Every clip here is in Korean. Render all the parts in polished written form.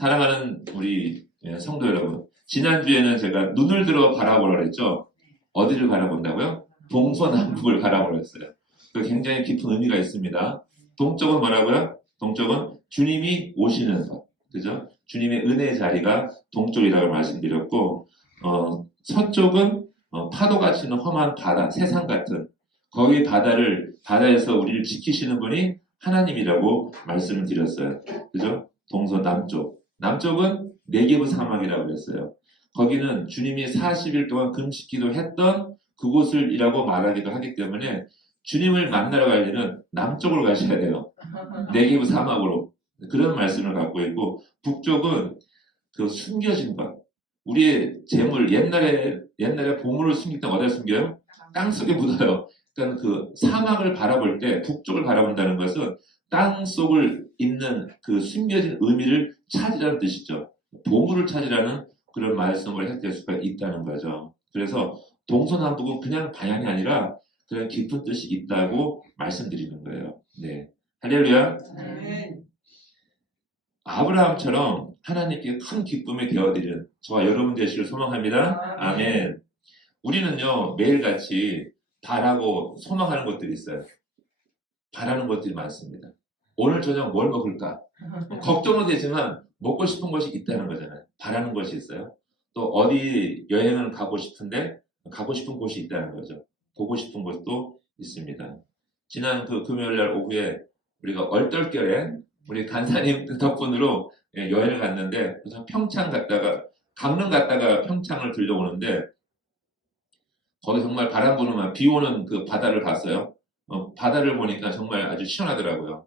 사랑하는 우리 성도 여러분, 지난주에는 제가 눈을 들어 바라보라 그랬죠. 어디를 바라본다고요? 동서남북을 바라보라 했어요. 그 굉장히 깊은 의미가 있습니다. 동쪽은 뭐라고요? 동쪽은 주님이 오시는 것, 그죠? 주님의 은혜의 자리가 동쪽이라고 말씀드렸고, 서쪽은 파도가 치는 험한 바다, 세상 같은 거기 바다에서 우리를 지키시는 분이 하나님이라고 말씀을 드렸어요. 그죠? 동서남쪽. 남쪽은 네게브 사막이라고 그랬어요. 거기는 주님이 40일 동안 금식기도 했던 그곳을이라고 말하기도 하기 때문에 주님을 만나러 가려면 남쪽으로 가셔야 돼요. 네게브 사막으로. 그런 말씀을 갖고 있고, 북쪽은 그 숨겨진 것. 우리의 재물, 옛날에 보물을 숨길 때 어디에 숨겨요? 땅 속에 묻어요. 그러니까 그 사막을 바라볼 때 북쪽을 바라본다는 것은 땅 속을 있는 그 숨겨진 의미를 찾으라는 뜻이죠. 보물을 찾으라는 그런 말씀을 했을 수가 있다는 거죠. 그래서 동서남북은 그냥 방향이 아니라 그런 깊은 뜻이 있다고 말씀드리는 거예요. 네, 할렐루야. 아브라함처럼 하나님께 큰 기쁨이 되어드리는 저와 여러분 되시길 소망합니다. 아멘. 우리는요 매일같이 바라고 소망하는 것들이 있어요. 바라는 것들이 많습니다. 오늘 저녁 뭘 먹을까? 걱정은 되지만 먹고 싶은 것이 있다는 거잖아요. 바라는 것이 있어요. 또 어디 여행을 가고 싶은데 가고 싶은 곳이 있다는 거죠. 보고 싶은 곳도 있습니다. 지난 그 금요일날 오후에 우리가 얼떨결에 우리 간사님 덕분으로 여행을 갔는데 평창 갔다가 강릉 갔다가 평창을 들려오는데 거기 정말 바람 부는 비 오는 그 바다를 봤어요. 바다를 보니까 정말 아주 시원하더라고요.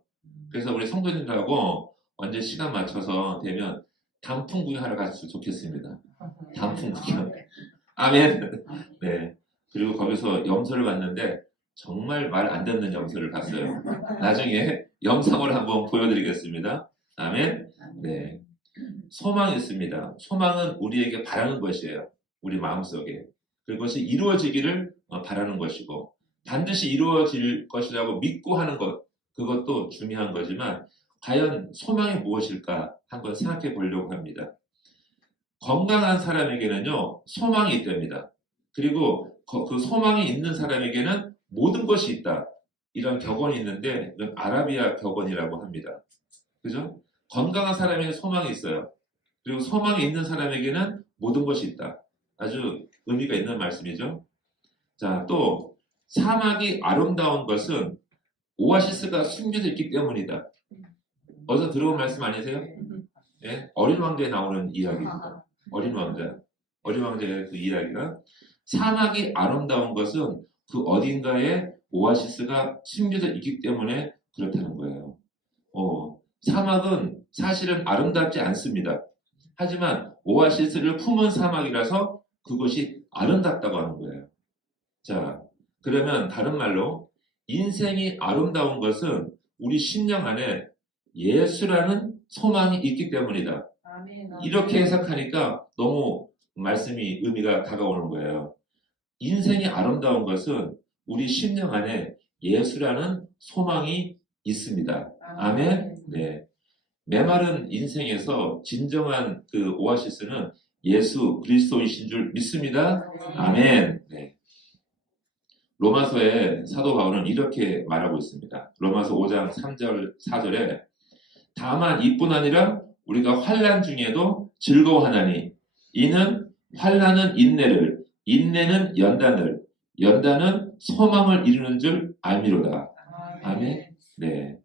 그래서 우리 성도님들하고 언제 시간 맞춰서 되면 단풍 구경하러 갔으면 좋겠습니다. 단풍 구경. 아멘. 네. 그리고 거기서 염소를 봤는데 정말 말 안 듣는 염소를 봤어요. 나중에 영상으로 한번 보여드리겠습니다. 아멘. 네. 소망이 있습니다. 소망은 우리에게 바라는 것이에요. 우리 마음속에. 그것이 이루어지기를 바라는 것이고 반드시 이루어질 것이라고 믿고 하는 것, 그것도 중요한 거지만 과연 소망이 무엇일까 한번 생각해 보려고 합니다. 건강한 사람에게는요 소망이 있답니다. 그리고 그 소망이 있는 사람에게는 모든 것이 있다. 이런 격언이 있는데 이건 아라비아 격언이라고 합니다. 그죠? 건강한 사람에게 소망이 있어요. 그리고 소망이 있는 사람에게는 모든 것이 있다. 아주 의미가 있는 말씀이죠. 자, 또 사막이 아름다운 것은 오아시스가 숨겨져 있기 때문이다. 어디서 들어본 말씀 아니세요? 예? 어린 왕자에 나오는 이야기입니다. 어린 왕자의 그 이야기가 사막이 아름다운 것은 그 어딘가에 오아시스가 숨겨져 있기 때문에 그렇다는 거예요. 사막은 사실은 아름답지 않습니다. 하지만 오아시스를 품은 사막이라서 그것이 아름답다고 하는 거예요. 자, 그러면 다른 말로 인생이 아름다운 것은 우리 심령 안에 예수라는 소망이 있기 때문이다. 이렇게 해석하니까 너무 말씀이 의미가 다가오는 거예요. 인생이 아름다운 것은 우리 심령 안에 예수라는 소망이 있습니다. 아멘. 네. 메마른 인생에서 진정한 그 오아시스는 예수 그리스도이신 줄 믿습니다. 아멘. 네. 로마서의 사도 바울은 이렇게 말하고 있습니다. 로마서 5장 3절 4절에 다만 이뿐 아니라 우리가 환난 중에도 즐거워하나니 이는 환난은 인내를, 인내는 연단을, 연단은 소망을 이루는 줄 알미로다. 아멘. 네.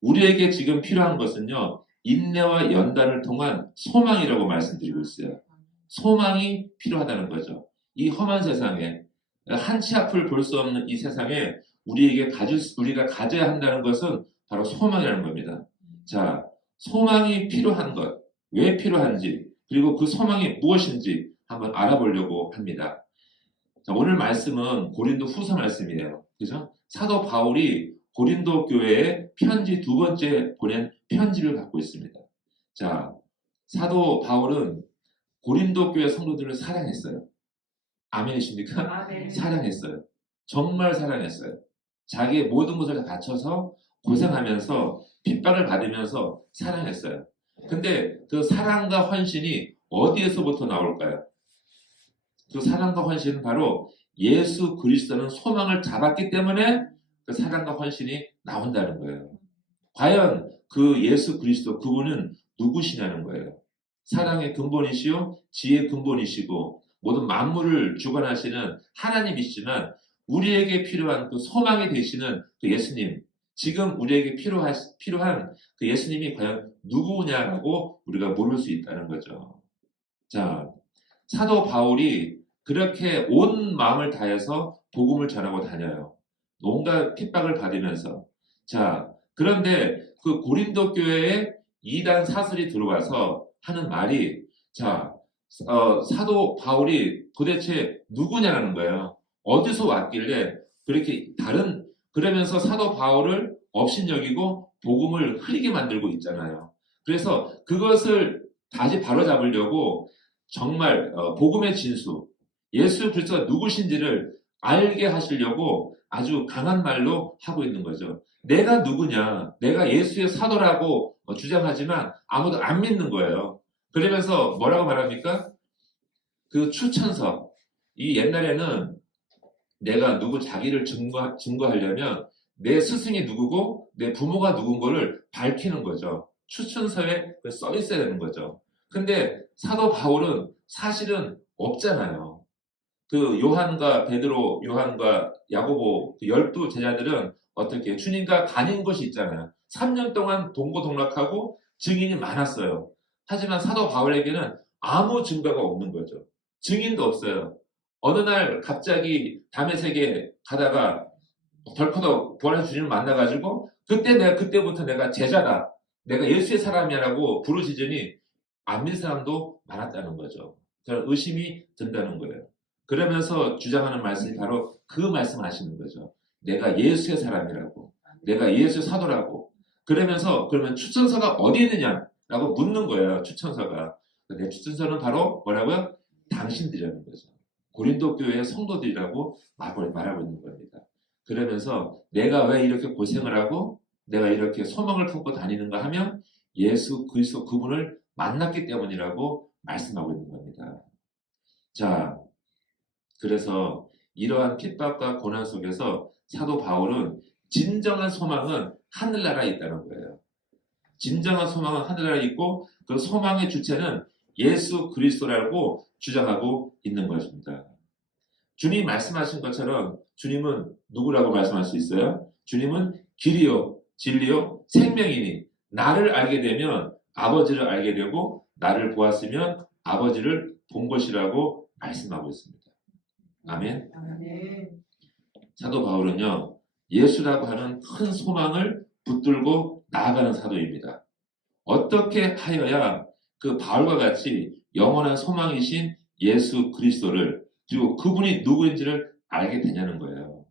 우리에게 지금 필요한 것은요 인내와 연단을 통한 소망이라고 말씀드리고 있어요. 소망이 필요하다는 거죠. 이 험한 세상에 한치 앞을 볼 수 없는 이 세상에 우리가 가져야 한다는 것은 바로 소망이라는 겁니다. 자, 소망이 필요한 것, 왜 필요한지, 그리고 그 소망이 무엇인지 한번 알아보려고 합니다. 자, 오늘 말씀은 고린도 후서 말씀이에요. 그죠? 사도 바울이 고린도 교회에 편지 두 번째 보낸 편지를 갖고 있습니다. 자, 사도 바울은 고린도 교회 성도들을 사랑했어요. 아멘이십니까? 아멘. 사랑했어요. 정말 사랑했어요. 자기의 모든 것을 다 바쳐서 고생하면서 핍박을 받으면서 사랑했어요. 근데 그 사랑과 헌신이 어디에서부터 나올까요? 그 사랑과 헌신은 바로 예수 그리스도는 소망을 잡았기 때문에 그 사랑과 헌신이 나온다는 거예요. 과연 그 예수 그리스도 그분은 누구시냐는 거예요. 사랑의 근본이시요 지혜의 근본이시고 모든 만물을 주관하시는 하나님이시지만 우리에게 필요한 그 소망이 되시는 그 예수님, 지금 우리에게 필요한 그 예수님이 과연 누구냐고 우리가 모를 수 있다는 거죠. 자, 사도 바울이 그렇게 온 마음을 다해서 복음을 전하고 다녀요. 온갖 핍박을 받으면서. 자, 그런데 그 고린도 교회에 이단 사슬이 들어와서 하는 말이, 자, 사도 바울이 도대체 누구냐는 거예요. 어디서 왔길래 그렇게 그러면서 사도 바울을 업신여기고 복음을 흐리게 만들고 있잖아요. 그래서 그것을 다시 바로잡으려고 정말 복음의 진수, 예수 그리스도가 누구신지를 알게 하시려고 아주 강한 말로 하고 있는 거죠. 내가 누구냐? 내가 예수의 사도라고 주장하지만 아무도 안 믿는 거예요. 그러면서 뭐라고 말합니까? 그 추천서. 이 옛날에는 내가 누구 자기를 증거하려면 내 스승이 누구고 내 부모가 누군 거를 밝히는 거죠. 추천서에 써 있어야 되는 거죠. 근데 사도 바울은 사실은 없잖아요. 그 요한과 베드로, 요한과 야고보 그 12 제자들은 어떻게 주님과 다닌 것이 있잖아요. 3년 동안 동고동락하고 증인이 많았어요. 하지만 사도 바울에게는 아무 증거가 없는 거죠. 증인도 없어요. 어느 날 갑자기 다메섹에 가다가 덜커덕 부활하신 주님을 만나가지고 그때부터 내가 제자다. 내가 예수의 사람이라고 부르짖으니 안 믿는 사람도 많았다는 거죠. 그런 의심이 든다는 거예요. 그러면서 주장하는 말씀이 바로 그 말씀 하시는 거죠. 내가 예수의 사람이라고. 내가 예수의 사도라고. 그러면서 그러면 추천서가 어디 있느냐라고 묻는 거예요. 추천서가. 내 추천서는 바로 뭐라고요? 당신들이라는 거죠. 고린도 교회의 성도들이라고 말하고 있는 겁니다. 그러면서 내가 왜 이렇게 고생을 하고 내가 이렇게 소망을 품고 다니는가 하면 예수 그리스도 그분을 만났기 때문이라고 말씀하고 있는 겁니다. 자, 그래서 이러한 핍박과 고난 속에서 사도 바울은 진정한 소망은 하늘나라에 있다는 거예요. 진정한 소망은 하늘나라에 있고 그 소망의 주체는 예수 그리스도라고 주장하고 있는 것입니다. 주님이 말씀하신 것처럼 주님은 누구라고 말씀할 수 있어요? 주님은 길이요, 진리요, 생명이니 나를 알게 되면 아버지를 알게 되고 나를 보았으면 아버지를 본 것이라고 말씀하고 있습니다. 아멘. 사도 바울은요, 예수라고 하는 큰 소망을 붙들고 나아가는 사도입니다. 어떻게 하여야 그 바울과 같이 영원한 소망이신 예수 그리스도를 그리고 그분이 누구인지를 알게 되냐는 거예요.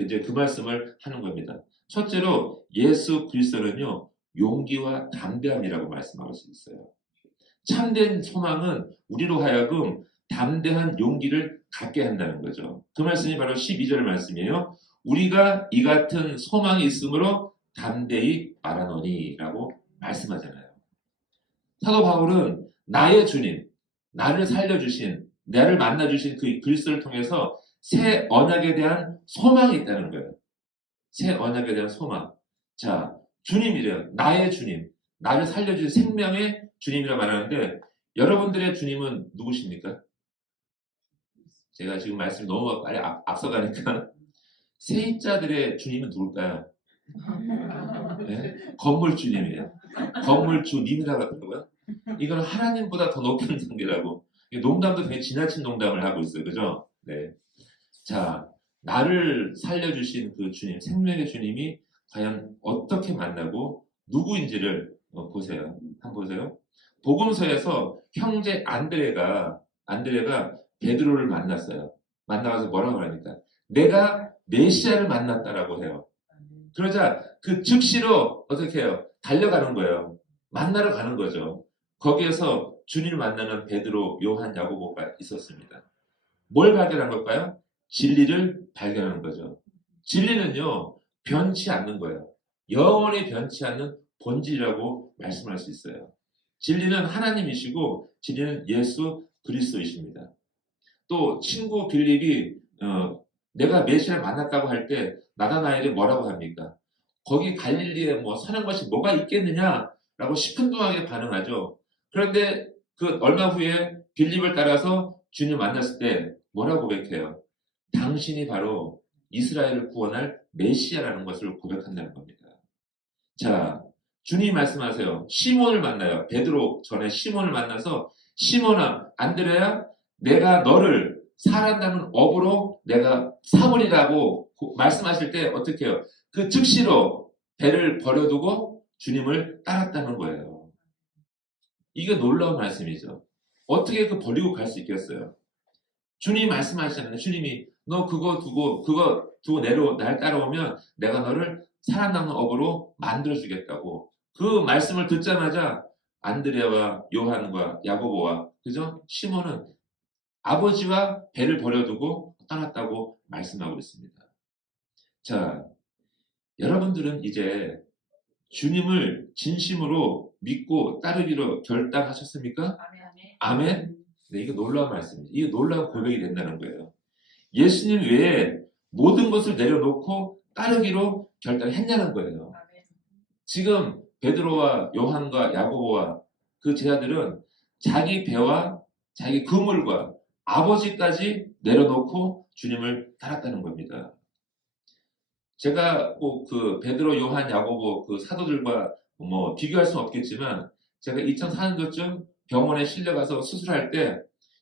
이제 그 말씀을 하는 겁니다. 첫째로 예수 그리스도는요, 용기와 담대함이라고 말씀할 수 있어요. 참된 소망은 우리로 하여금 담대한 용기를 갖게 한다는 거죠. 그 말씀이 바로 12절 말씀이에요. 우리가 이 같은 소망이 있으므로 담대히 말하노니 라고 말씀하잖아요. 사도 바울은 나의 주님, 나를 살려주신, 나를 만나주신 그 그리스도를 통해서 새 언약에 대한 소망이 있다는 거예요. 새 언약에 대한 소망. 자, 주님이래요. 나의 주님, 나를 살려주신 생명의 주님이라 말하는데 여러분들의 주님은 누구십니까? 제가 지금 말씀이 너무 빨리 앞서가니까 세입자들의 주님은 누굴까요? 네? 건물주님이에요. 건물주님이라고 하더라고요. 이건 하나님보다 더 높은 단계라고. 농담도 되게 지나친 농담을 하고 있어요. 그죠? 네. 자, 나를 살려주신 그 주님, 생명의 주님이 과연 어떻게 만나고 누구인지를 보세요. 한번 보세요. 복음서에서 형제 안드레가 베드로를 만났어요. 만나서 뭐라고 하니까 내가 메시아를 만났다라고 해요. 그러자 그 즉시로 어떻게 해요? 달려가는 거예요. 만나러 가는 거죠. 거기에서 주님을 만나는 베드로, 요한, 야고보가 있었습니다. 뭘 발견한 걸까요? 진리를 발견하는 거죠. 진리는요, 변치 않는 거예요. 영원히 변치 않는 본질이라고 말씀할 수 있어요. 진리는 하나님이시고 진리는 예수 그리스도이십니다. 또 친구 빌립이 내가 메시아를 만났다고 할 때 나다나엘이 뭐라고 합니까? 거기 갈릴리에 뭐 사는 것이 뭐가 있겠느냐라고 시큰둥하게 반응하죠. 그런데 그 얼마 후에 빌립을 따라서 주님 만났을 때 뭐라고 고백해요? 당신이 바로 이스라엘을 구원할 메시아라는 것을 고백한다는 겁니다. 자, 주님 말씀하세요. 시몬을 만나요. 베드로 전에 시몬을 만나서 시몬아, 안드레야, 내가 너를 살아남은 업으로 내가 삼으리라고 말씀하실 때 어떻게 해요? 그 즉시로 배를 버려두고 주님을 따랐다는 거예요. 이게 놀라운 말씀이죠. 어떻게 그 버리고 갈 수 있겠어요? 주님이 말씀하시잖아요. 주님이 너 그거 두고 날 따라오면 내가 너를 살아남는 업으로 만들어주겠다고. 그 말씀을 듣자마자 안드레와 요한과 야고보와 그죠? 시몬은 아버지와 배를 버려두고 떠났다고 말씀하고 있습니다. 자, 여러분들은 이제 주님을 진심으로 믿고 따르기로 결단하셨습니까? 아멘. 네, 이게 놀라운 말씀입니다. 이게 놀라운 고백이 된다는 거예요. 예수님 외에 모든 것을 내려놓고 따르기로 결단했냐는 거예요. 지금 베드로와 요한과 야고보와 그 제자들은 자기 배와 자기 그물과 아버지까지 내려놓고 주님을 따랐다는 겁니다. 제가 꼭 그 베드로, 요한, 야고보 그 사도들과 뭐 비교할 수는 없겠지만 제가 2004년도쯤 병원에 실려가서 수술할 때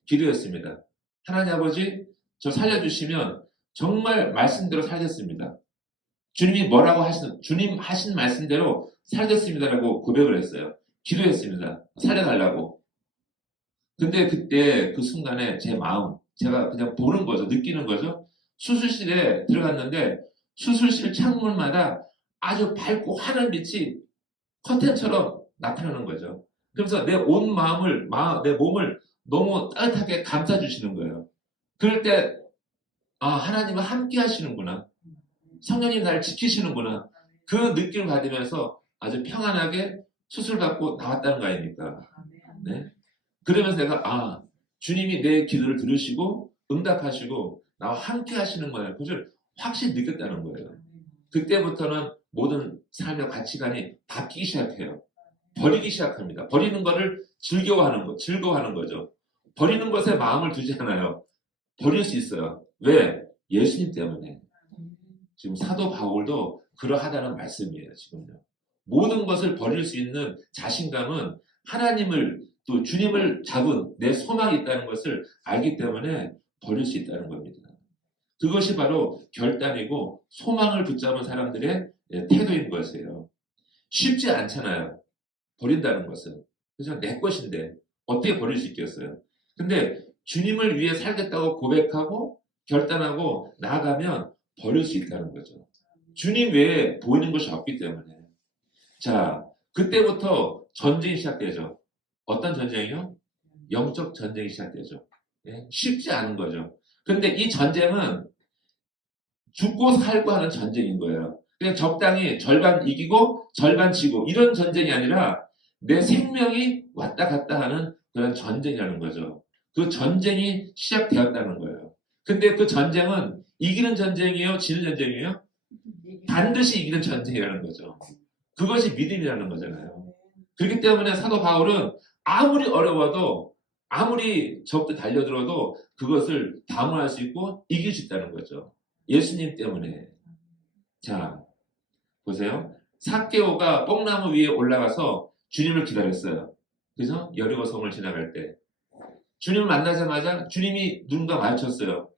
기도했습니다. 하나님 아버지, 저 살려주시면 정말 말씀대로 살겠습니다. 주님 하신 말씀대로 살겠습니다라고 고백을 했어요. 기도했습니다. 살려달라고. 근데 그때 그 순간에 제 마음, 제가 그냥 보는 거죠. 느끼는 거죠. 수술실에 들어갔는데 수술실 창문마다 아주 밝고 환한 빛이 커튼처럼 나타나는 거죠. 그래서 내 온 마음을, 내 몸을 너무 따뜻하게 감싸주시는 거예요. 그럴 때, 하나님은 함께 하시는구나. 성령님 나를 지키시는구나. 그 느낌을 받으면서 아주 평안하게 수술받고 나왔다는 거 아닙니까? 네. 그러면서 내가, 주님이 내 기도를 들으시고 응답하시고 나와 함께 하시는 거예요. 그걸 확실히 느꼈다는 거예요. 그때부터는 모든 삶의 가치관이 바뀌기 시작해요. 버리기 시작합니다. 버리는 거를 즐거워하는 거죠. 버리는 것에 마음을 두지 않아요. 버릴 수 있어요. 왜? 예수님 때문에. 지금 사도 바울도 그러하다는 말씀이에요. 지금요. 모든 것을 버릴 수 있는 자신감은 하나님을 또 주님을 잡은 내 소망이 있다는 것을 알기 때문에 버릴 수 있다는 겁니다. 그것이 바로 결단이고 소망을 붙잡은 사람들의 태도인 것이에요. 쉽지 않잖아요. 버린다는 것은. 그래서 내 것인데 어떻게 버릴 수 있겠어요? 근데 주님을 위해 살겠다고 고백하고 결단하고 나아가면 버릴 수 있다는 거죠. 주님 외에 보이는 것이 없기 때문에. 자, 그때부터 전쟁이 시작되죠. 어떤 전쟁이요? 영적 전쟁이 시작되죠. 쉽지 않은 거죠. 근데 이 전쟁은 죽고 살고 하는 전쟁인 거예요. 그냥 적당히 절반 이기고 절반 지고 이런 전쟁이 아니라 내 생명이 왔다 갔다 하는 그런 전쟁이라는 거죠. 그 전쟁이 시작되었다는 거예요. 근데 그 전쟁은 이기는 전쟁이에요? 지는 전쟁이에요? 반드시 이기는 전쟁이라는 거죠. 그것이 믿음이라는 거잖아요. 그렇기 때문에 사도 바울은 아무리 어려워도 아무리 적도 달려들어도 그것을 방어할 수 있고 이길 수 있다는 거죠. 예수님 때문에. 자, 보세요. 삭개오가 뽕나무 위에 올라가서 주님을 기다렸어요. 그래서 여리고 성을 지나갈 때 주님을 만나자마자 주님이 눈과 마주쳤어요.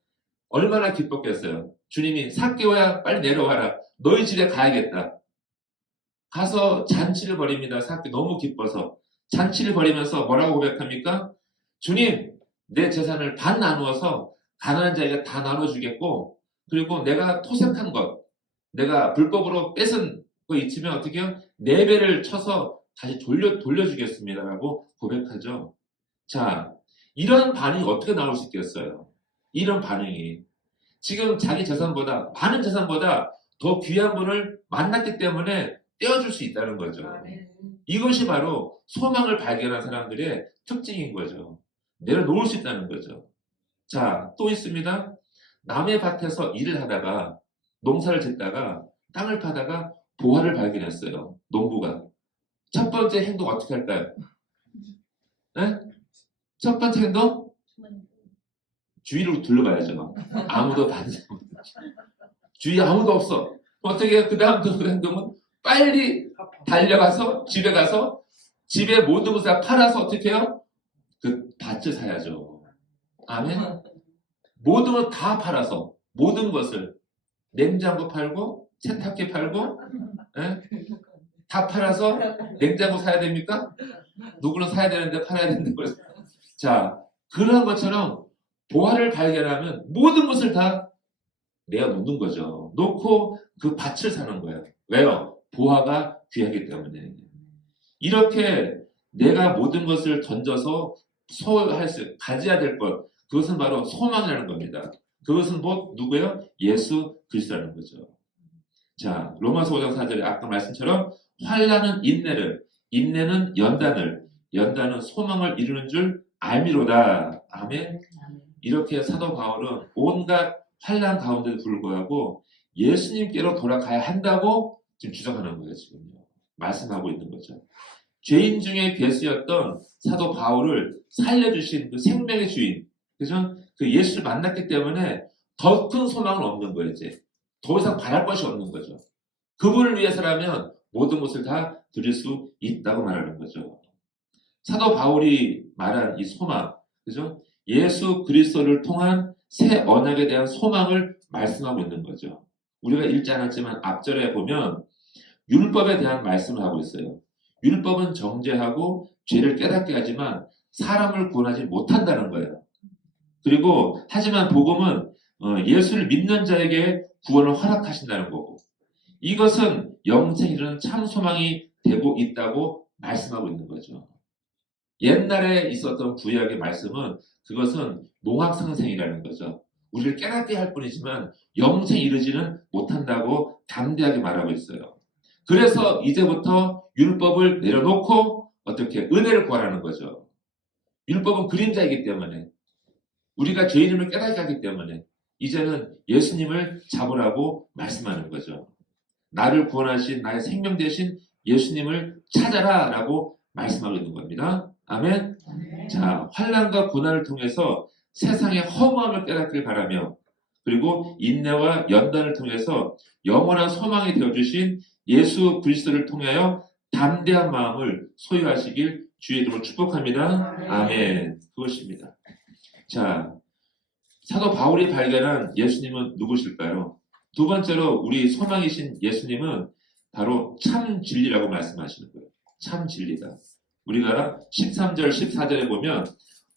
얼마나 기뻤겠어요. 주님이 삭개오야 빨리 내려와라. 너희 집에 가야겠다. 가서 잔치를 벌입니다. 삭개오 너무 기뻐서 잔치를 벌이면서 뭐라고 고백합니까? 주님, 내 재산을 반 나누어서 가난한 자에게 다 나눠주겠고 그리고 내가 토색한 것, 내가 불법으로 뺏은 거 있으면 어떻게 해요? 4배를 쳐서 다시 돌려주겠습니다라고 고백하죠. 자, 이런 반응이 어떻게 나올 수 있겠어요? 이런 반응이. 지금 자기 재산보다, 많은 재산보다 더 귀한 분을 만났기 때문에 떼어줄 수 있다는 거죠. 이것이 바로 소망을 발견한 사람들의 특징인 거죠. 내려놓을 수 있다는 거죠. 자, 또 있습니다. 남의 밭에서 일을 하다가 농사를 짓다가 땅을 파다가 보화를 발견했어요. 농부가. 첫 번째 행동 어떻게 할까요? 네? 첫 번째 행동? 주위로 둘러봐야죠. 아무도 반응. 주위에 아무도 없어. 어떻게 해요? 그 다음 행동은 빨리 달려가서 집에 가서 집에 모든 것을 다 팔아서 어떻게 해요? 그 밭을 사야죠. 아멘. 모든 걸 다 팔아서 모든 것을 냉장고 팔고 세탁기 팔고 예? 다 팔아서 냉장고 사야 됩니까? 누구는 사야 되는데 팔아야 되는 거예요. 자, 그런 것처럼 보화를 발견하면 모든 것을 다 내어놓는 거죠. 놓고 그 밭을 사는 거예요. 왜요? 보화가 귀하기 때문에. 이렇게 내가 모든 것을 던져서 소유할 수, 가져야 될 것, 그것은 바로 소망이라는 겁니다. 그것은 뭐 누구예요? 예수 그리스도라는 거죠. 자, 로마서 5장 4절에 아까 말씀처럼 환난은 인내를, 인내는 연단을, 연단은 소망을 이루는 줄 알미로다. 아멘. 이렇게 사도 바울은 온갖 환난 가운데도 불구하고 예수님께로 돌아가야 한다고 지금 주장하는 거예요. 지금요. 말씀하고 있는 거죠. 죄인 중에 괴수였던 사도 바울을 살려주신 그 생명의 주인, 그죠? 그 예수를 만났기 때문에 더 큰 소망은 없는 거예요. 이제 더 이상 바랄 것이 없는 거죠. 그분을 위해서라면 모든 것을 다 드릴 수 있다고 말하는 거죠. 사도 바울이 말한 이 소망, 그죠? 예수 그리스도를 통한 새 언약에 대한 소망을 말씀하고 있는 거죠. 우리가 읽지 않았지만 앞절에 보면 율법에 대한 말씀을 하고 있어요. 율법은 정죄하고 죄를 깨닫게 하지만 사람을 구원하지 못한다는 거예요. 그리고 하지만 복음은 예수를 믿는 자에게 구원을 허락하신다는 거고, 이것은 영생 이르는 참 소망이 되고 있다고 말씀하고 있는 거죠. 옛날에 있었던 구약의 말씀은 그것은 몽학상생이라는 거죠. 우리를 깨닫게 할 뿐이지만 영생 이르지는 못한다고 담대하게 말하고 있어요. 그래서 이제부터 율법을 내려놓고 어떻게 은혜를 구하라는 거죠. 율법은 그림자이기 때문에, 우리가 죄인임을 깨닫게 하기 때문에 이제는 예수님을 잡으라고 말씀하는 거죠. 나를 구원하신 나의 생명 되신 예수님을 찾아라 라고 말씀하고 있는 겁니다. 아멘. 자, 환난과 고난을 통해서 세상의 허무함을 깨닫길 바라며, 그리고 인내와 연단을 통해서 영원한 소망이 되어주신 예수 그리스도를 통하여 담대한 마음을 소유하시길 주의 이름으로 축복합니다. 아멘. 그것입니다. 자, 사도 바울이 발견한 예수님은 누구실까요? 두 번째로 우리 소망이신 예수님은 바로 참 진리라고 말씀하시는 거예요. 참 진리다. 우리가 13절, 14절에 보면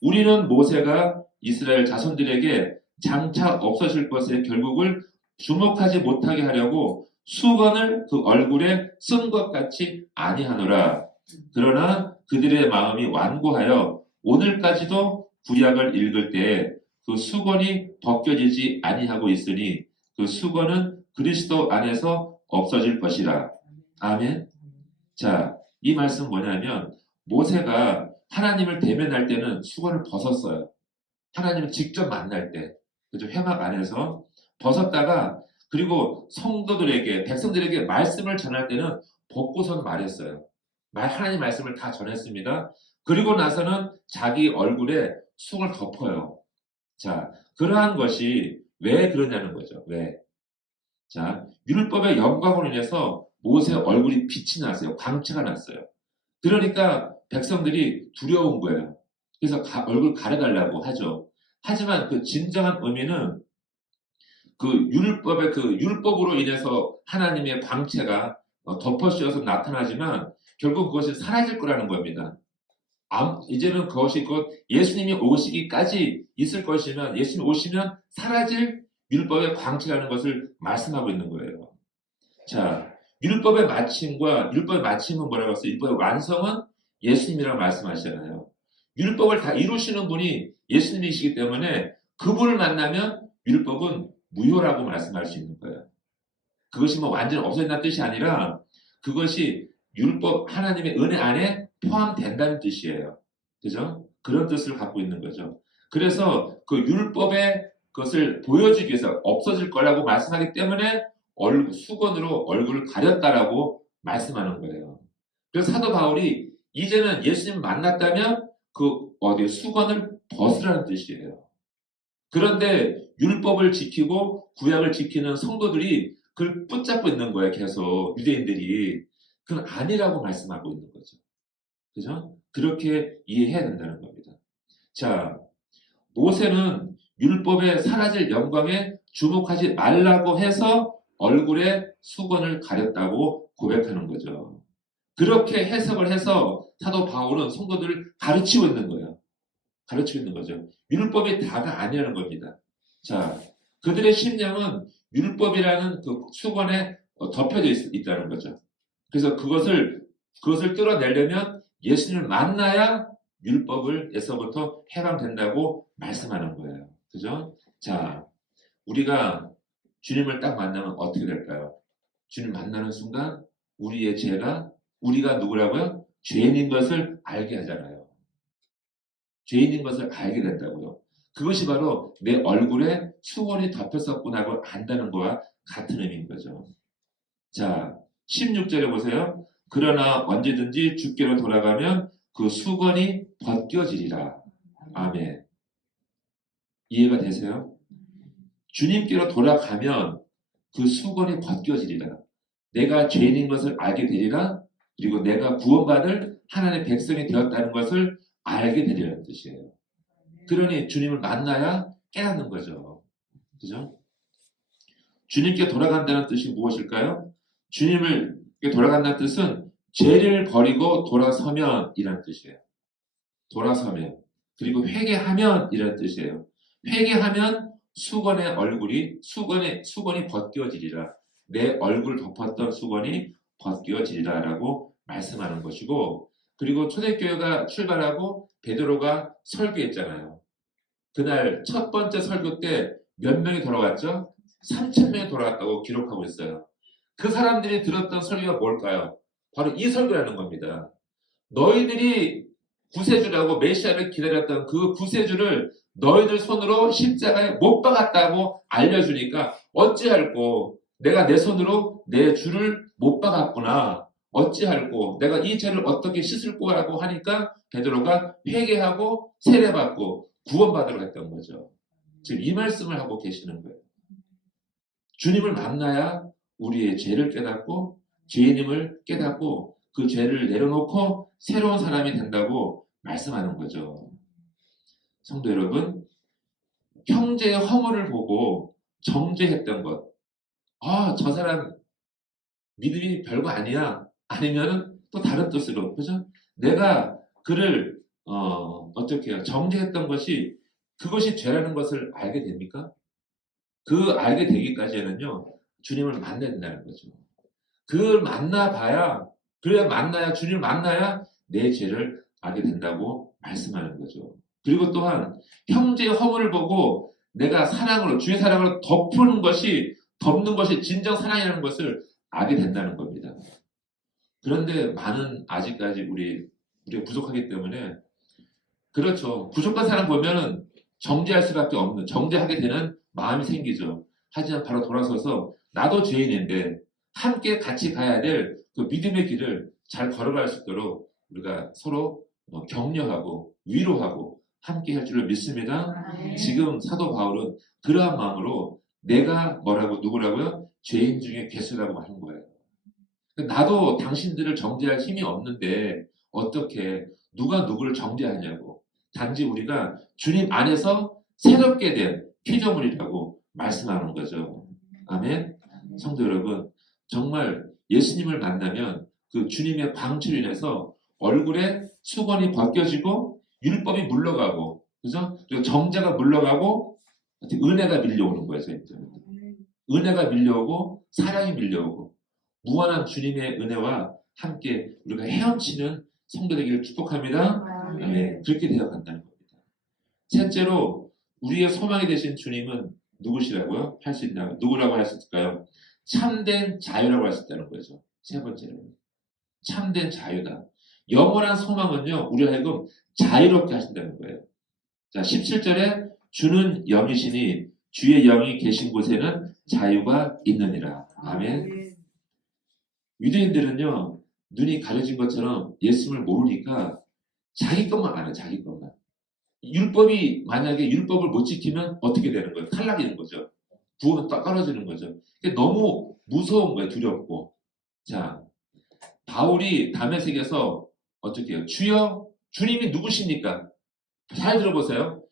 우리는 모세가 이스라엘 자손들에게 장차 없어질 것에 결국을 주목하지 못하게 하려고 수건을 그 얼굴에 쓴 것 같이 아니하노라. 그러나 그들의 마음이 완고하여 오늘까지도 구약을 읽을 때에 그 수건이 벗겨지지 아니하고 있으니 그 수건은 그리스도 안에서 없어질 것이라. 아멘. 자, 이 말씀 뭐냐면 모세가 하나님을 대면할 때는 수건을 벗었어요. 하나님을 직접 만날 때, 그죠? 회막 안에서 벗었다가, 그리고 성도들에게, 백성들에게 말씀을 전할 때는 벗고선 말했어요. 하나님 말씀을 다 전했습니다. 그리고 나서는 자기 얼굴에 수건을 덮어요. 자, 그러한 것이 왜 그러냐는 거죠. 왜? 자, 율법의 영광으로 인해서 모세 얼굴이 빛이 났어요. 광채가 났어요. 그러니까 백성들이 두려운 거예요. 그래서 얼굴 가려달라고 하죠. 하지만 그 진정한 의미는 그 율법의 그 율법으로 인해서 하나님의 광채가 덮어씌워서 나타나지만 결국 그것이 사라질 거라는 겁니다. 이제는 그것이 곧 예수님이 오시기까지 있을 것이면, 예수님이 오시면 사라질 율법의 광채라는 것을 말씀하고 있는 거예요. 자, 율법의 마침은 뭐라고 했어요? 율법의 완성은 예수님이라고 말씀하시잖아요. 율법을 다 이루시는 분이 예수님이시기 때문에 그분을 만나면 율법은 무효라고 말씀할 수 있는 거예요. 그것이 뭐 완전히 없어진다는 뜻이 아니라 그것이 율법 하나님의 은혜 안에 포함된다는 뜻이에요. 그죠? 그런 뜻을 갖고 있는 거죠. 그래서 그 율법의 것을 보여주기 위해서 없어질 거라고 말씀하기 때문에 수건으로 얼굴을 가렸다라고 말씀하는 거예요. 그래서 사도 바울이 이제는 예수님 만났다면 그 수건을 벗으라는 뜻이에요. 그런데 율법을 지키고 구약을 지키는 성도들이 그걸 붙잡고 있는 거예요. 계속 유대인들이. 그건 아니라고 말씀하고 있는 거죠. 그죠? 그렇게 이해해야 된다는 겁니다. 자, 모세는 율법의 사라질 영광에 주목하지 말라고 해서 얼굴에 수건을 가렸다고 고백하는 거죠. 그렇게 해석을 해서 사도 바울은 성도들을 가르치고 있는 거예요. 가르치고 있는 거죠. 율법이 다가 아니라는 겁니다. 자, 그들의 심령은 율법이라는 그 수건에 덮여져 있다는 거죠. 그래서 그것을 뚫어내려면 예수님을 만나야 율법에서부터 해방된다고 말씀하는 거예요. 그죠? 자, 우리가 주님을 딱 만나면 어떻게 될까요? 주님 만나는 순간 우리의 죄가 우리가 누구라고요? 죄인인 것을 알게 하잖아요. 죄인인 것을 알게 된다고요. 그것이 바로 내 얼굴에 수건이 덮였었구나를 안다는 거와 같은 의미인 거죠. 자, 16절에 보세요. 그러나 언제든지 주께로 돌아가면 그 수건이 벗겨지리라. 아멘. 이해가 되세요? 주님께로 돌아가면 그 수건이 벗겨지리라. 내가 죄인인 것을 알게 되리라. 그리고 내가 구원받을 하나님의 백성이 되었다는 것을 알게 되리라는 뜻이에요. 그러니 주님을 만나야 깨닫는 거죠. 그죠? 주님께 돌아간다는 뜻이 무엇일까요? 주님을 돌아간다는 뜻은 죄를 버리고 돌아서면 이라는 뜻이에요. 돌아서면. 그리고 회개하면 이라는 뜻이에요. 회개하면 수건이 벗겨지리라. 내 얼굴을 덮었던 수건이 벗겨지리라 라고 말씀하는 것이고, 그리고 초대교회가 출발하고 베드로가 설교했잖아요. 그날 첫 번째 설교 때 몇 명이 돌아왔죠? 3,000명이 돌아왔다고 기록하고 있어요. 그 사람들이 들었던 설교가 뭘까요? 바로 이 설교라는 겁니다. 너희들이 구세주라고 메시아를 기다렸던 그 구세주를 너희들 손으로 십자가에 못 박았다고 알려주니까 어찌할꼬 내가 내 손으로 내 주를 못 박았구나. 어찌할꼬 내가 이 죄를 어떻게 씻을 거라고 하니까 베드로가 회개하고 세례받고 구원받으러 갔던 거죠. 지금 이 말씀을 하고 계시는 거예요. 주님을 만나야 우리의 죄를 깨닫고 죄인임을 깨닫고 그 죄를 내려놓고 새로운 사람이 된다고 말씀하는 거죠. 성도 여러분, 형제의 허물을 보고 정죄했던 것. 저 사람 믿음이 별거 아니야. 아니면은 또 다른 뜻으로, 그죠? 내가 그를 어떻게 해요? 정죄했던 것이 그것이 죄라는 것을 알게 됩니까? 그 알게 되기까지는요, 주님을 만나야 된다는 거죠. 그걸 만나야 주님을 만나야 내 죄를 알게 된다고 말씀하는 거죠. 그리고 또한 형제의 허물을 보고 내가 주의 사랑으로 덮는 것이 진정 사랑이라는 것을 알게 된다는 겁니다. 그런데 아직까지 우리가 부족하기 때문에, 그렇죠. 부족한 사람 보면은 정죄하게 되는 마음이 생기죠. 하지만 바로 돌아서서 나도 죄인인데 함께 같이 가야 될 그 믿음의 길을 잘 걸어갈 수 있도록 우리가 서로 격려하고 위로하고 함께 할 줄을 믿습니다. 지금 사도 바울은 그러한 마음으로 내가 누구라고요? 죄인 중에 괴수라고 하는 거예요. 나도 당신들을 정죄할 힘이 없는데 어떻게 누가 누구를 정죄하냐고. 단지 우리가 주님 안에서 새롭게 된 피조물이라고 말씀하는 거죠. 아멘. 성도 여러분, 정말 예수님을 만나면 그 주님의 방출로 인해서 얼굴에 수건이 벗겨지고 율법이 물러가고, 그죠? 그리고 정죄가 물러가고 은혜가 밀려오는 거예요. 은혜가 밀려오고 사랑이 밀려오고 무한한 주님의 은혜와 함께 우리가 헤엄치는 성도 되기를 축복합니다. 아멘. 그렇게 되어 간다는 겁니다. 셋째로 우리의 소망이 되신 주님은 누구시라고요? 누구라고 할 수 있을까요? 참된 자유라고 할 수 있다는 거죠. 세 번째로 참된 자유다. 영원한 소망은요, 우리 하여금 자유롭게 하신다는 거예요. 자, 17절에 주는 영이시니 주의 영이 계신 곳에는 자유가 있느니라. 아멘. 유대인들은요, 눈이 가려진 것처럼 예수님을 모르니까 자기 것만 알아요, 자기 것만. 율법이, 만약에 율법을 못 지키면 어떻게 되는 거예요? 탈락이는 거죠. 부어면 딱 떨어지는 거죠. 너무 무서운 거예요, 두렵고. 자, 바울이 다메섹에서 어떻게 해요? 주여, 주님이 누구십니까? 잘 들어보세요.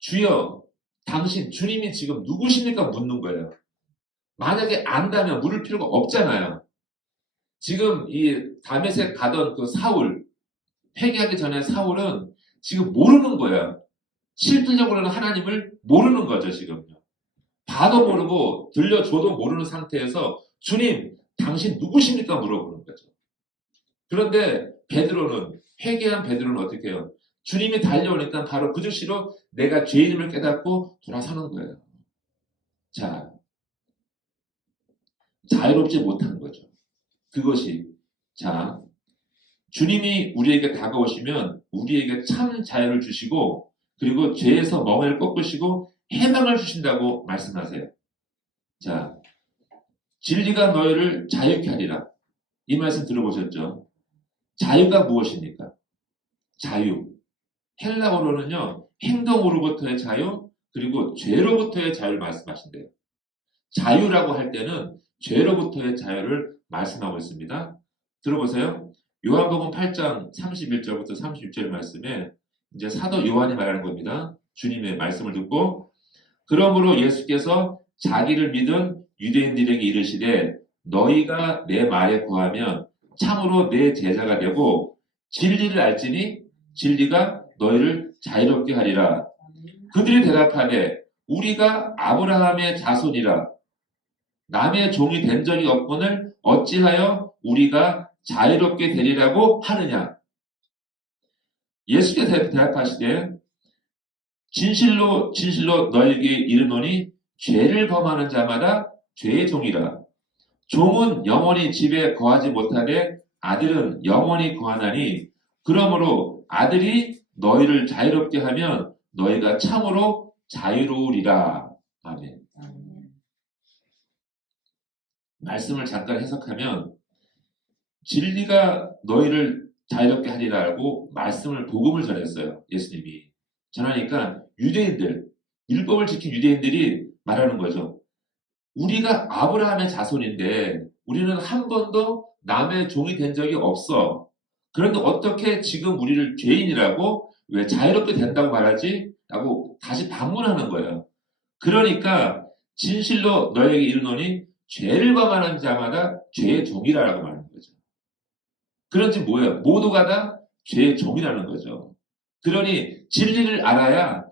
주여, 당신, 주님이 지금 누구십니까? 묻는 거예요. 만약에 안다면 물을 필요가 없잖아요. 지금 이 다메섹 가던 그 사울, 회개하기 전에 사울은 지금 모르는 거예요. 실질적으로는 하나님을 모르는 거죠, 지금요. 봐도 모르고 들려줘도 모르는 상태에서 주님, 당신 누구십니까? 물어보는 거죠. 그런데 베드로는, 회개한 베드로는 어떻게 해요? 주님이 달려오니까 바로 그 즉시로 내가 죄인임을 깨닫고 돌아서는 거예요. 자, 자유롭지 못한 거죠. 그것이, 자, 주님이 우리에게 다가오시면 우리에게 참 자유를 주시고 그리고 죄에서 멍에를 꺾으시고 해방을 주신다고 말씀하세요. 자, 진리가 너희를 자유케 하리라. 이 말씀 들어보셨죠? 자유가 무엇입니까? 자유. 헬라어로는요, 행동으로부터의 자유, 그리고 죄로부터의 자유를 말씀하신대요. 자유라고 할 때는 죄로부터의 자유를 말씀하고 있습니다. 들어보세요. 요한복음 8장 31절부터 36절 말씀에 이제 사도 요한이 말하는 겁니다. 주님의 말씀을 듣고 그러므로 예수께서 자기를 믿은 유대인들에게 이르시되 너희가 내 말에 구하면 참으로 내 제자가 되고 진리를 알지니 진리가 너희를 자유롭게 하리라. 그들이 대답하되 우리가 아브라함의 자손이라 남의 종이 된 적이 없거늘 어찌하여 우리가 자유롭게 되리라고 하느냐. 예수께서 대답하시되 진실로 진실로 너희에게 이르노니 죄를 범하는 자마다 죄의 종이라. 종은 영원히 집에 거하지 못하되 아들은 영원히 거하나니 그러므로 아들이 너희를 자유롭게 하면 너희가 참으로 자유로우리라. 아멘. 말씀을 잠깐 해석하면 진리가 너희를 자유롭게 하리라고 말씀을 복음을 전했어요. 예수님이 전하니까 유대인들, 율법을 지킨 유대인들이 말하는 거죠. 우리가 아브라함의 자손인데 우리는 한 번도 남의 종이 된 적이 없어. 그런데 어떻게 지금 우리를 죄인이라고 왜 자유롭게 된다고 말하지? 라고 다시 반문하는 거예요. 그러니까 진실로 너에게 이르노니 죄를 범하는 자마다 죄의 종이라고 말하는 거죠. 그런지 뭐예요? 모두가 다 죄의 종이라는 거죠. 그러니 진리를 알아야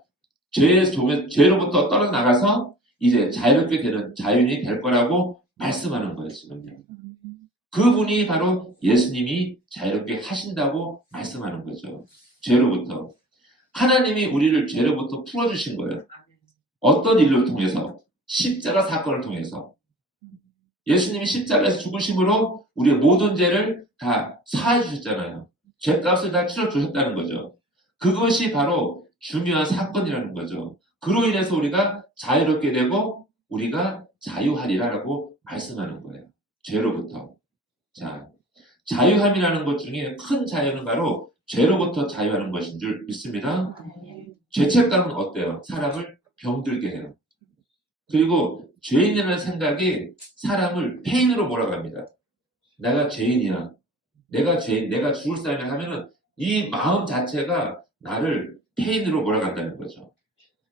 죄로부터 떨어져 나가서 이제 자유롭게 되는 자유인이 될 거라고 말씀하는 거예요, 지금요. 그분이 바로 예수님이 자유롭게 하신다고 말씀하는 거죠. 죄로부터. 하나님이 우리를 죄로부터 풀어주신 거예요. 어떤 일을 통해서? 십자가 사건을 통해서. 예수님이 십자가에서 죽으심으로 우리의 모든 죄를 다 사해 주셨잖아요. 죄값을 다 치러 주셨다는 거죠. 그것이 바로 중요한 사건이라는 거죠. 그로 인해서 우리가 자유롭게 되고 우리가 자유하리라라고 말씀하는 거예요. 죄로부터. 자, 자유함이라는 것 중에 큰 자유는 바로 죄로부터 자유하는 것인 줄 믿습니다. 죄책감은 어때요? 사람을 병들게 해요. 그리고 죄인이라는 생각이 사람을 폐인으로 몰아갑니다. 내가 죄인이야. 내가 죄인, 내가 죽을 사람이야 하면은 이 마음 자체가 나를 폐인으로 몰아간다는 거죠.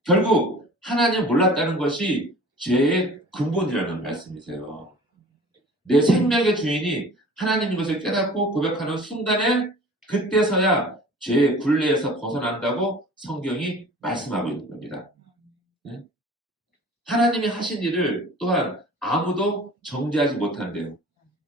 결국 하나님 몰랐다는 것이 죄의 근본이라는 말씀이세요. 내 생명의 주인이 하나님인 것을 깨닫고 고백하는 순간에 그때서야 죄의 굴레에서 벗어난다고 성경이 말씀하고 있는 겁니다. 네? 하나님이 하신 일을 또한 아무도 정죄하지 못한대요.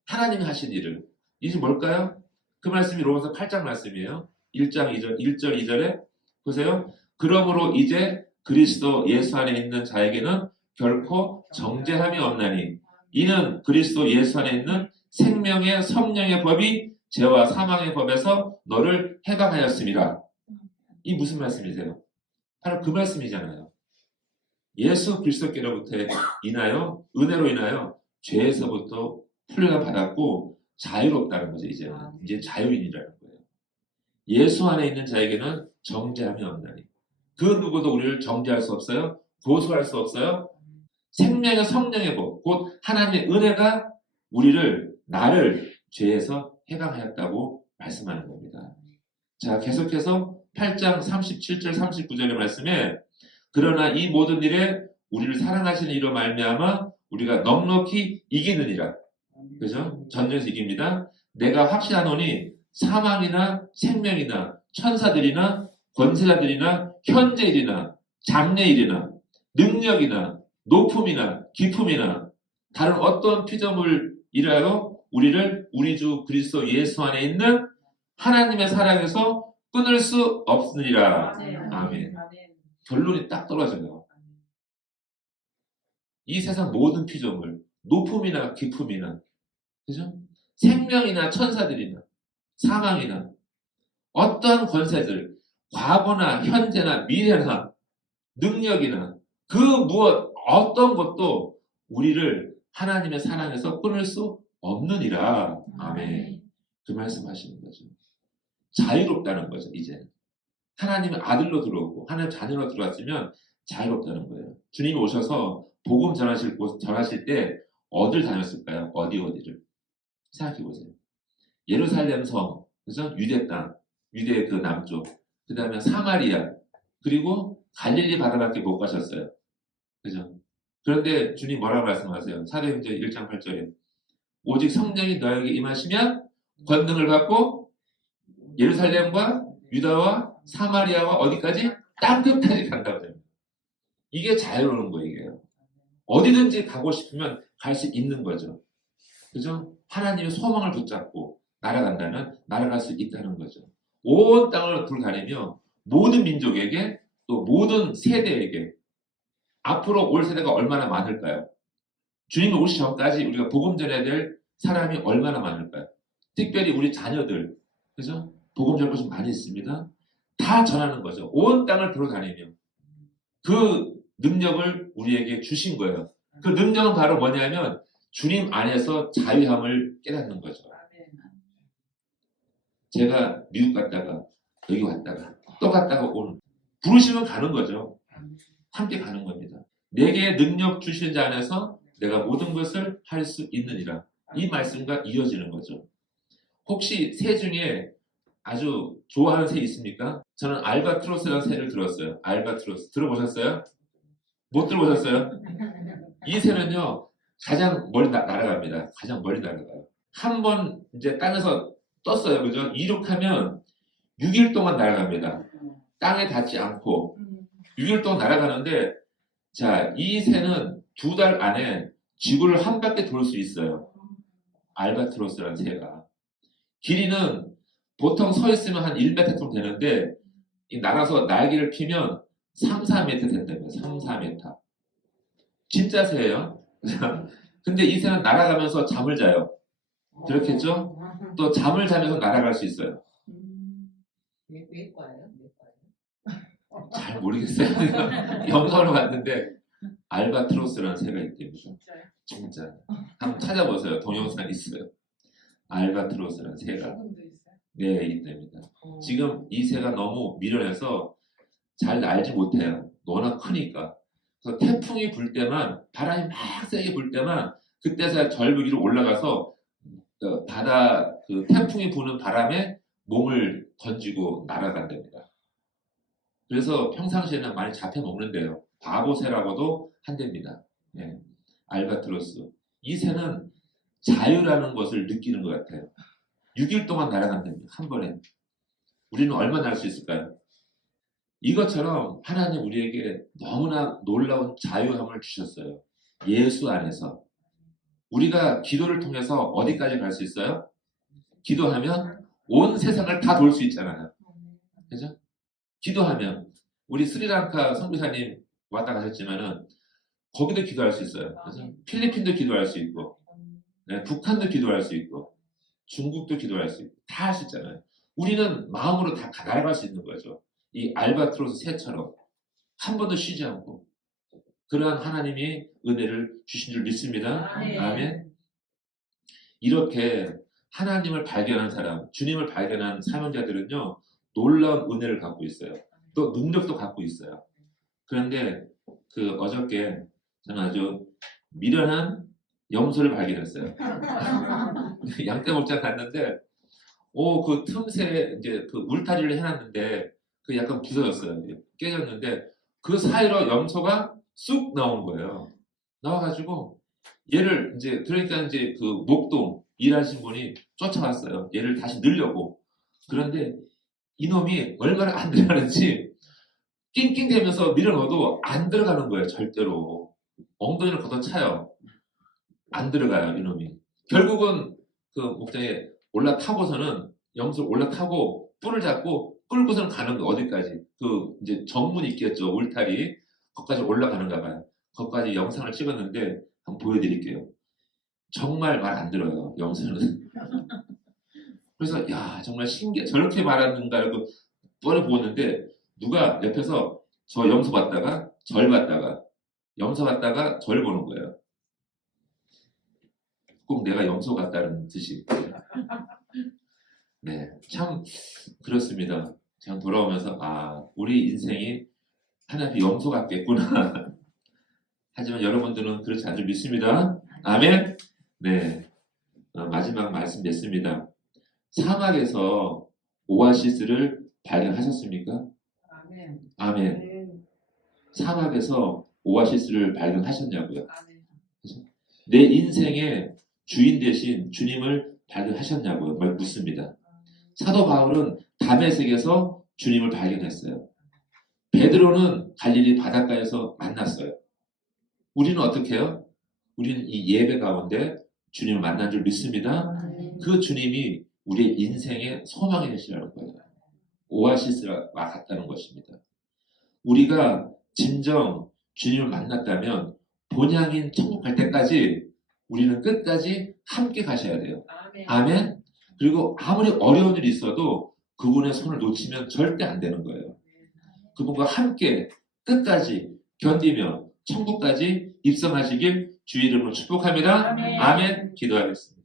하나님이 하신 일을. 이게 뭘까요? 그 말씀이 로마서 8장 말씀이에요. 1장 2절, 1절 2절에 보세요. 그러므로 이제 그리스도 예수 안에 있는 자에게는 결코 정죄함이 없나니 이는 그리스도 예수 안에 있는 생명의 성령의 법이 죄와 사망의 법에서 너를 해방하였습니다. 이 무슨 말씀이세요? 바로 그 말씀이잖아요. 예수 그리스도께로부터 인하여 은혜로 인하여 죄에서부터 풀려나 받았고 자유롭다는 거죠. 이제 자유인이라는 거예요. 예수 안에 있는 자에게는 정죄함이 없나니 그 누구도 우리를 정죄할 수 없어요. 고소할 수 없어요. 생명의 성령의 법, 곧 하나님의 은혜가 나를 죄에서 해방하였다고 말씀하는 겁니다. 자, 계속해서 8장 37절 39절의 말씀에 그러나 이 모든 일에 우리를 사랑하시는 이로 말미암아 우리가 넉넉히 이기느니라. 그죠? 전쟁에서 이깁니다. 내가 확신하노니 사망이나 생명이나 천사들이나 권세자들이나 현재일이나 장래일이나 능력이나 높음이나 깊음이나 다른 어떤 피조물이라도 우리를 우리 주 그리스도 예수 안에 있는 하나님의 사랑에서 끊을 수 없으리라. 아멘. 결론이 딱 떨어져요. 이 세상 모든 피조물, 높음이나 깊음이나, 그죠? 생명이나 천사들이나 사망이나 어떠한 권세들, 과거나 현재나 미래나 능력이나 그 무엇 어떤 것도 우리를 하나님의 사랑에서 끊을 수 없느니라. 아멘. 그 말씀하시는 거죠. 자유롭다는 거죠. 이제 하나님의 아들로 들어오고 하나님의 자녀로 들어왔으면 자유롭다는 거예요. 주님이 오셔서 복음 전하실 때 어딜 다녔을까요? 어디를 생각해 보세요. 예루살렘 성, 그죠? 유대 땅, 유대 그 남쪽, 그 다음에 사마리아, 그리고 갈릴리 바다밖에 못 가셨어요. 그죠? 그런데 주님 뭐라고 말씀하세요? 사도행전 1장 8절에 오직 성령이 너에게 임하시면 권능을 받고 예루살렘과 유다와 사마리아와 어디까지? 땅 끝까지 간다고 합니다. 이게 자유로운 거예요. 어디든지 가고 싶으면 갈 수 있는 거죠. 그죠? 하나님의 소망을 붙잡고 날아간다면 날아갈 수 있다는 거죠. 온 땅을 돌아다니며 모든 민족에게 또 모든 세대에게 앞으로 올 세대가 얼마나 많을까요? 주님이 오시기 전까지 우리가 복음 전해야 될 사람이 얼마나 많을까요? 특별히 우리 자녀들, 그죠? 복음 전할 것이 많이 있습니다. 다 전하는 거죠. 온 땅을 돌아다니며 그 능력을 우리에게 주신 거예요. 그 능력은 바로 뭐냐면 주님 안에서 자유함을 깨닫는 거죠. 제가 미국 갔다가 여기 왔다가 또 갔다가 오는 부르시면 가는 거죠. 함께 가는 겁니다. 내게 능력 주신 자 안에서 내가 모든 것을 할 수 있느니라. 이 말씀과 이어지는 거죠. 혹시 새 중에 아주 좋아하는 새 있습니까? 저는 알바트로스라는 새를 들었어요. 알바트로스. 들어보셨어요? 못 들어보셨어요? 이 새는요, 가장 멀리 날아갑니다. 가장 멀리 날아가요. 한 번 이제 땅에서 떴어요. 그죠? 이륙하면 6일 동안 날아갑니다. 땅에 닿지 않고 6일 동안 날아가는데, 자, 이 새는 2달 안에 지구를 한 바퀴 돌 수 있어요. 알바트로스라는 새가. 길이는 보통 서 있으면 한 1m 정도 되는데, 날아서 날개를 피면 3, 4m 된다고요. 3, 4m. 진짜 새예요. 근데 이 새는 날아가면서 잠을 자요. 그렇겠죠? 또 잠을 자면서 날아갈 수 있어요. 외과예요? 잘 모르겠어요. 영상으로 봤는데 알바트로스라는 새가 있답니다. 진짜. 한번 찾아보세요. 동영상 있어요. 알바트로스라는 새가. 네, 있답니다. 지금 이 새가 너무 미련해서 잘 날지 못해요. 워낙 크니까. 그래서 태풍이 불 때만, 바람이 막 세게 불 때만 그때서야 절벽 위로 올라가서 바다 그 태풍이 부는 바람에 몸을 던지고 날아간답니다. 그래서 평상시에는 많이 잡혀 먹는데요. 바보새라고도 한답니다. 네. 알바트로스. 이 새는 자유라는 것을 느끼는 것 같아요. 6일 동안 날아간답니다. 한 번에. 우리는 얼마나 날 수 있을까요? 이것처럼 하나님 우리에게 너무나 놀라운 자유함을 주셨어요. 예수 안에서. 우리가 기도를 통해서 어디까지 갈 수 있어요? 기도하면 온 세상을 다 돌 수 있잖아요. 그죠? 기도하면 우리 스리랑카 선교사님 왔다 가셨지만은 거기도 기도할 수 있어요. 그래서 필리핀도 기도할 수 있고 네, 북한도 기도할 수 있고 중국도 기도할 수 있고 다 할 수 있잖아요. 우리는 마음으로 다 날아갈 수 있는 거죠. 이 알바트로스 새처럼 한 번도 쉬지 않고 그러한 하나님이 은혜를 주신 줄 믿습니다. 아멘. 이렇게 하나님을 발견한 사람, 주님을 발견한 사명자들은요, 놀라운 은혜를 갖고 있어요. 또 능력도 갖고 있어요. 그런데 그 어저께 저는 아주 미련한 염소를 발견했어요. 양떼목장 갔는데, 그 틈새 이제 그 울타리를 해놨는데 그 약간 부서졌어요. 깨졌는데 그 사이로 염소가 쑥 나온 거예요. 나와가지고 얘를 이제 그러니까 이제 그 목동 일하신 분이 쫓아갔어요. 얘를 다시 넣으려고. 그런데 이놈이 얼마나 안 들어가는지 낑낑대면서 밀어넣어도 안 들어가는 거예요. 절대로. 엉덩이를 걷어차요. 안 들어가요. 이놈이. 결국은 그 목장에 올라타고서는 염소를 올라타고 뿔을 잡고 끌고서는 가는 거 어디까지. 그 이제 정문이 있겠죠. 울타리. 거기까지 올라가는가 봐요. 거기까지 영상을 찍었는데 한번 보여드릴게요. 정말 말 안 들어요. 염소는. 그래서 야 정말 신기해. 저렇게 말하는가 이러고 뻔히 보았는데 누가 옆에서 저 염소 봤다가 절 봤다가 염소 봤다가 절 보는 거예요. 꼭 내가 염소 같다는 듯이. 네, 참 그렇습니다. 그냥 돌아오면서 우리 인생이 하나님 염소 같겠구나. 하지만 여러분들은 그렇지 않을 줄 믿습니다. 아멘. 네, 마지막 말씀 냈습니다. 사막에서 오아시스를 발견하셨습니까? 아멘. 아멘. 사막에서 오아시스를 발견하셨냐고요? 아멘. 내 인생의 주인 되신 주님을 발견하셨냐고요? 묻습니다. 사도 바울은 다메섹에서 주님을 발견했어요. 베드로는 갈릴리 바닷가에서 만났어요. 우리는 어떻게 해요? 우리는 이 예배 가운데 주님을 만난 줄 믿습니다. 그 주님이 우리의 인생의 소망이 되시라는 거예요. 오아시스와 같다는 것입니다. 우리가 진정 주님을 만났다면 본향인 천국 갈 때까지 우리는 끝까지 함께 가셔야 돼요. 아멘. 그리고 아무리 어려운 일이 있어도 그분의 손을 놓치면 절대 안 되는 거예요. 그분과 함께 끝까지 견디며 천국까지 입성하시길 주의 이름으로 축복합니다. 아멘. 기도하겠습니다.